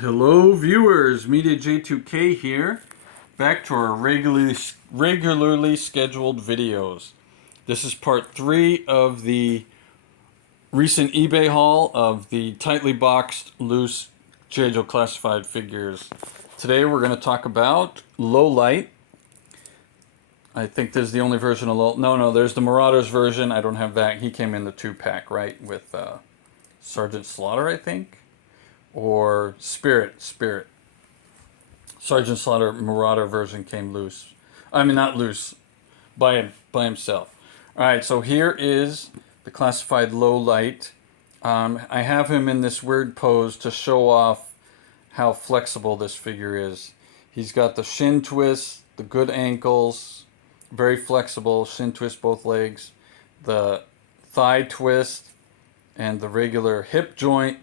Hello viewers, Media J2K here, back to our regularly scheduled videos. This is part 3 of the recent eBay haul of the tightly boxed loose gijoeclassified figures. Today we're going to talk about Low Light. I think this is the only version of no, there's the Marauders version. I don't have that. He came in the 2-pack, right, with Sergeant Slaughter, I think, or Spirit. Sergeant Slaughter Marauder version came loose. I mean, not loose, by himself. All right, so here is the classified Low Light. I have him in this weird pose to show off how flexible this figure is. He's got the shin twist, the good ankles, very flexible, shin twist both legs, the thigh twist, and the regular hip joint,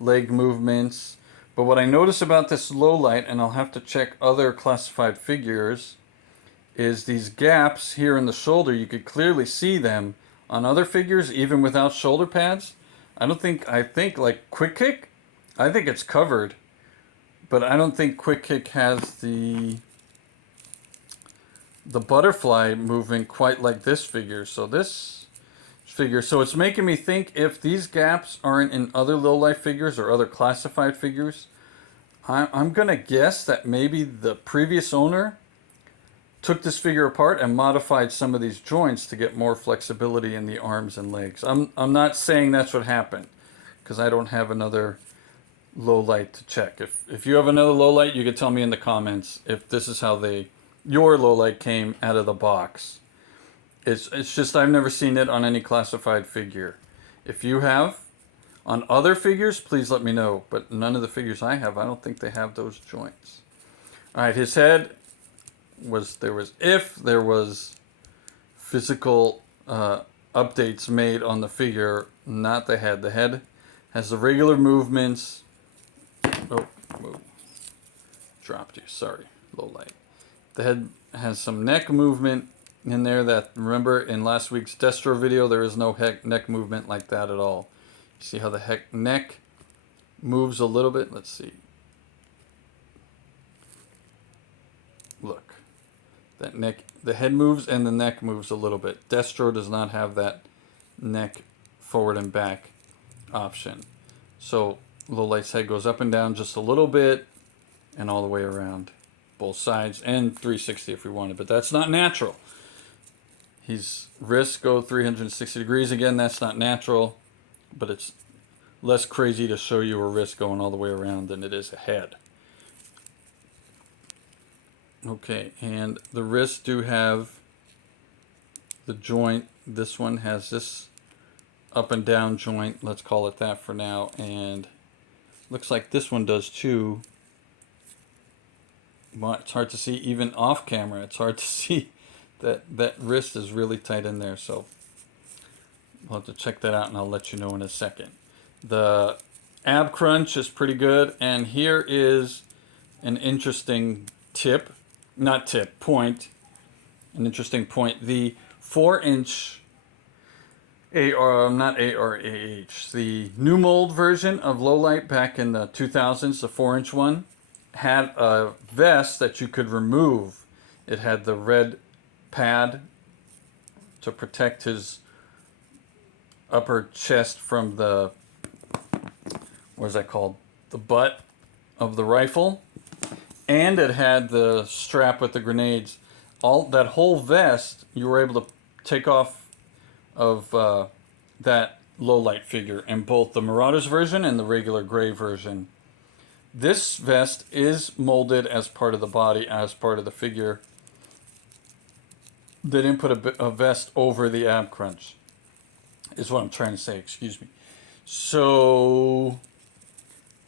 leg movements. But what I notice about this Low Light, and I'll have to check other classified figures, is these gaps here in the shoulder. You could clearly see them on other figures, even without shoulder pads. I think like Quick Kick, I think it's covered, but I don't think Quick Kick has the butterfly movement quite like this figure. So it's making me think if these gaps aren't in other Low Light figures or other classified figures, I'm going to guess that maybe the previous owner took this figure apart and modified some of these joints to get more flexibility in the arms and legs. I'm not saying that's what happened, because I don't have another Low Light to check. If you have another Low Light, you could tell me in the comments if this is how your Low Light came out of the box. It's just I've never seen it on any classified figure. If you have on other figures, please let me know. But none of the figures I have, I don't think they have those joints. All right, his head if there was physical updates made on the figure, not the head. The head has the regular movements. Oh, whoa. Dropped you. Sorry, Low Light. The head has some neck movement in there that, remember in last week's Destro video, there is no neck movement like that at all. You see how the neck moves a little bit? Let's see. Look. That neck, the head moves and the neck moves a little bit. Destro does not have that neck forward and back option. So Low Light's head goes up and down just a little bit and all the way around both sides, and 360 if we wanted, but that's not natural. His wrists go 360 degrees. Again, that's not natural, but it's less crazy to show you a wrist going all the way around than it is a head. Okay, and the wrists do have the joint. This one has this up and down joint, let's call it that for now, and looks like this one does too. Well, it's hard to see even off camera. It's hard to see that wrist is really tight in there, so we'll have to check that out and I'll let you know in a second. The ab crunch is pretty good, and here is an interesting point. An interesting point. The 4-inch not ARAH, the new mold version of Low Light back in the 2000s, the 4-inch one, had a vest that you could remove. It had the red pad to protect his upper chest from the, what is that called? The butt of the rifle. And it had the strap with the grenades. That whole vest you were able to take off of that Low Light figure in both the Marauders version and the regular gray version. This vest is molded as part of the body, as part of the figure. They didn't put a vest over the ab crunch, is what I'm trying to say, excuse me. So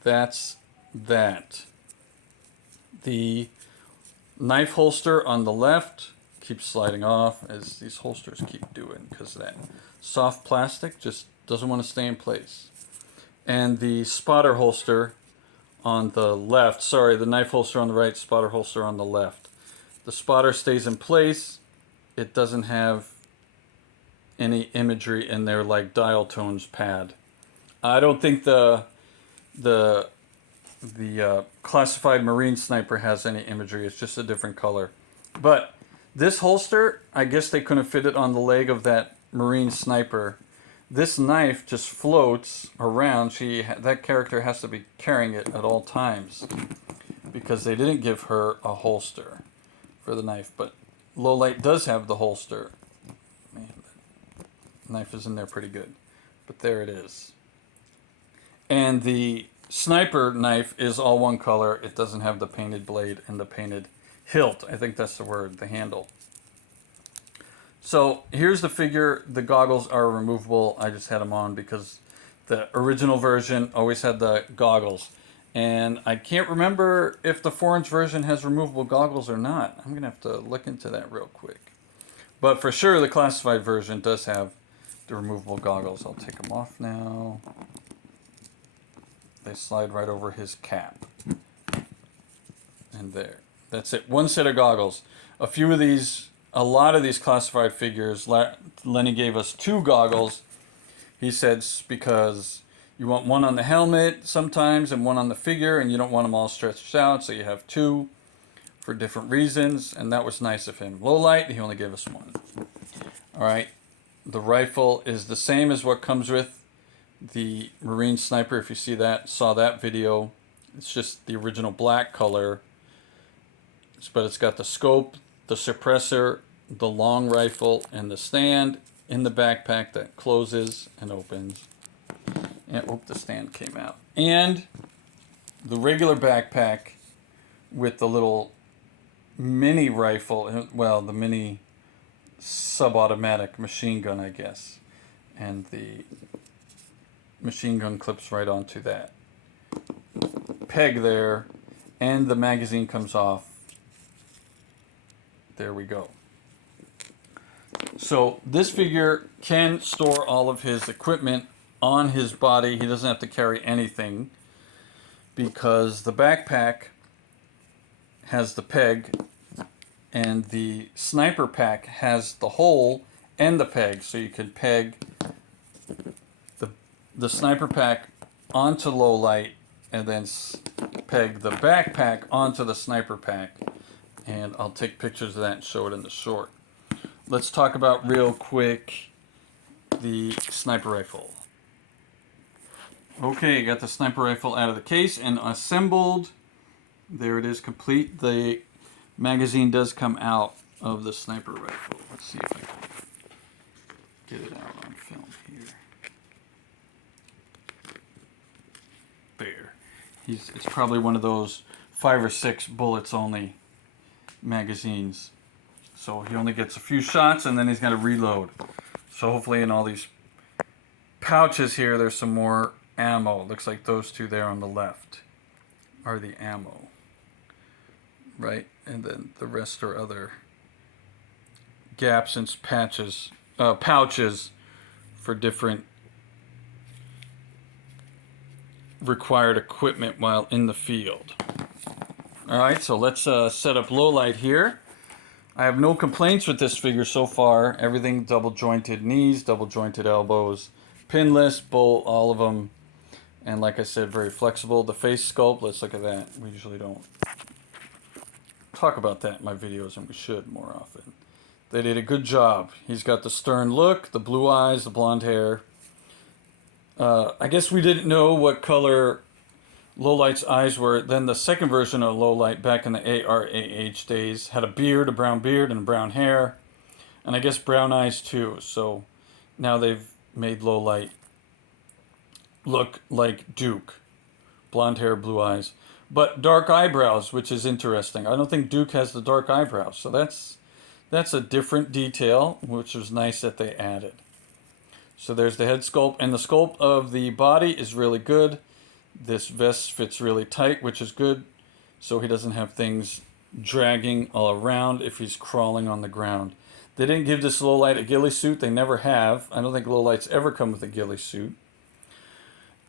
that's that. The knife holster on the left keeps sliding off, as these holsters keep doing, because that soft plastic just doesn't want to stay in place. And the spotter holster on the left, the knife holster on the right, spotter holster on the left. The spotter stays in place. It doesn't have any imagery in there like dial tones pad. I don't think the classified Marine Sniper has any imagery. It's just a different color. But this holster, I guess they couldn't fit it on the leg of that Marine Sniper. This knife just floats around. That character has to be carrying it at all times because they didn't give her a holster for the knife. But Lowlight does have the holster. Man, the knife is in there pretty good. But there it is. And the sniper knife is all one color. It doesn't have the painted blade and the painted hilt. I think that's the word, the handle. So here's the figure. The goggles are removable. I just had them on because the original version always had the goggles. And I can't remember if the 4-inch version has removable goggles or not. I'm going to have to look into that real quick. But for sure, the classified version does have the removable goggles. I'll take them off now. They slide right over his cap. And there. That's it. One set of goggles. A lot of these classified figures, Lenny gave us 2 goggles. He said because you want one on the helmet sometimes and one on the figure, and you don't want them all stretched out, so you have 2 for different reasons, and that was nice of him. Lowlight, he only gave us 1. All right. The rifle is the same as what comes with the Marine Sniper. If you saw that video, it's just the original black color, but it's got the scope, the suppressor, the long rifle, and the stand in the backpack that closes and opens. And the stand came out. And the regular backpack with the little mini rifle, well, the mini sub-automatic machine gun, I guess. And the machine gun clips right onto that peg there, and the magazine comes off. There we go. So this figure can store all of his equipment on his body. He doesn't have to carry anything because the backpack has the peg and the sniper pack has the hole and the peg. So you can peg the sniper pack onto Lowlight and then peg the backpack onto the sniper pack. And I'll take pictures of that and show it in the short. Let's talk about real quick the sniper rifle. Okay, got the sniper rifle out of the case and assembled. There it is, complete. The magazine does come out of the sniper rifle. Let's see if I can get it out on film here. There. It's probably one of those 5 or 6 bullets only magazines. So he only gets a few shots and then he's got to reload. So hopefully in all these pouches here there's some more ammo. Looks like those 2 there on the left are the ammo. Right? And then the rest are other gaps and pouches for different required equipment while in the field. Alright, so let's set up Lowlight here. I have no complaints with this figure so far. Everything double jointed knees, double jointed elbows, pinless, bolt, all of them. And like I said, very flexible. The face sculpt, let's look at that. We usually don't talk about that in my videos, and we should more often. They did a good job. He's got the stern look, the blue eyes, the blonde hair. I guess we didn't know what color Lowlight's eyes were. Then the second version of Lowlight back in the ARAH days had a beard, a brown beard, and brown hair. And I guess brown eyes too. So now they've made Lowlight look like Duke. Blonde hair, blue eyes. But dark eyebrows, which is interesting. I don't think Duke has the dark eyebrows. So that's a different detail, which was nice that they added. So there's the head sculpt. And the sculpt of the body is really good. This vest fits really tight, which is good. So he doesn't have things dragging all around if he's crawling on the ground. They didn't give this Lowlight a ghillie suit. They never have. I don't think Lowlight's ever come with a ghillie suit.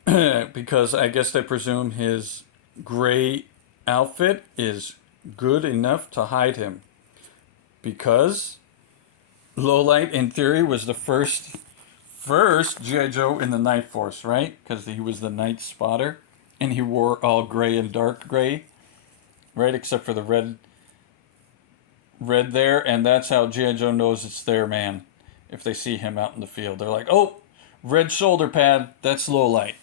Because I guess they presume his gray outfit is good enough to hide him. Because Lowlight, in theory, was the first G.I. Joe in the Night Force, right? Because he was the night spotter. and he wore all gray and dark gray, right, except for the red there, and that's how G.I. Joe knows it's their man. If they see him out in the field, they're like, oh, red shoulder pad, that's low light,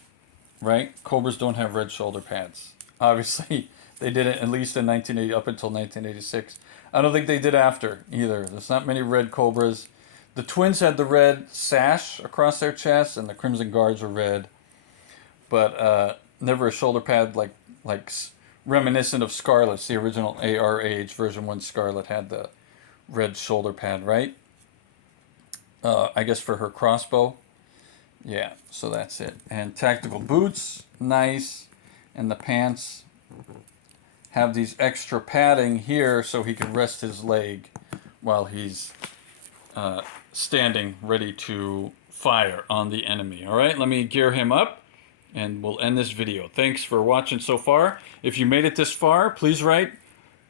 right? Cobras don't have red shoulder pads. Obviously, they didn't, at least in 1980, up until 1986. I don't think they did after either. There's not many red Cobras. The twins had the red sash across their chest, and the Crimson Guards were red, but never a shoulder pad like reminiscent of Scarlet's. The original ARH version 1 Scarlet had the red shoulder pad, right? I guess for her crossbow. Yeah, so that's it. And tactical boots, nice. And the pants have these extra padding here so he can rest his leg while he's standing ready to fire on the enemy. All right, let me gear him up and we'll end this video. Thanks for watching so far. If you made it this far, please write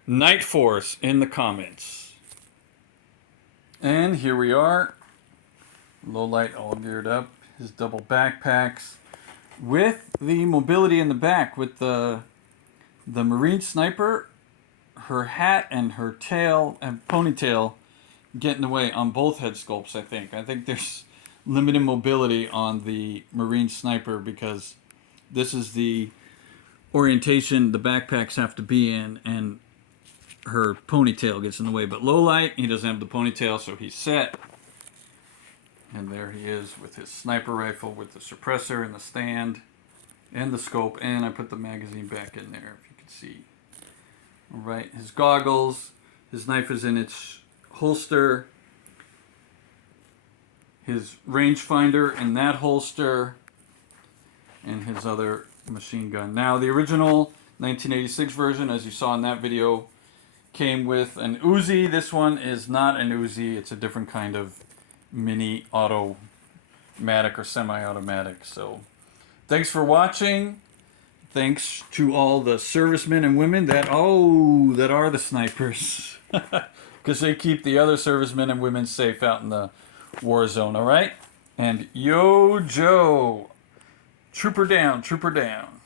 Night Force in the comments. And here we are. Low light all geared up. His double backpacks with the mobility in the back with the Marine Sniper, her hat and her tail and ponytail get in the way on both head sculpts, I think. I think there's limited mobility on the Marine Sniper because this is the orientation the backpacks have to be in, and her ponytail gets in the way. But low light, he doesn't have the ponytail, so he's set. And there he is with his sniper rifle with the suppressor and the stand and the scope. And I put the magazine back in there, if you can see. All right, his goggles, his knife is in its holster, his rangefinder in that holster, and his other machine gun. Now, the original 1986 version, as you saw in that video, came with an Uzi. This one is not an Uzi. It's a different kind of mini automatic or semi-automatic. So thanks for watching. Thanks to all the servicemen and women that are the snipers, because they keep the other servicemen and women safe out in the war zone. All right, and yo Joe, trooper down, trooper down.